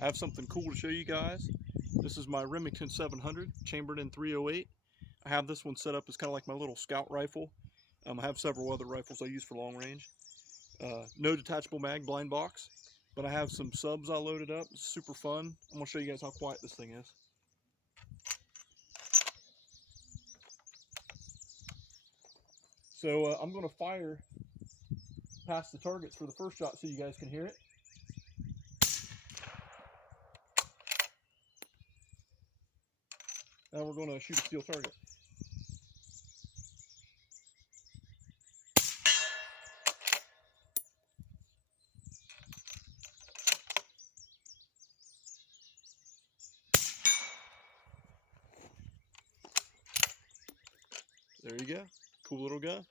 I have something cool to show you guys. This is my Remington 700, chambered in .308. I have this one set up as kind of like my little scout rifle. I have several other rifles I use for long range. No detachable mag, blind box, but I have some subs I loaded up. It's super fun. I'm gonna show you guys how quiet this thing is. So I'm gonna fire past the targets for the first shot so you guys can hear it. Now we're gonna shoot a steel target. There you go. Cool little gun.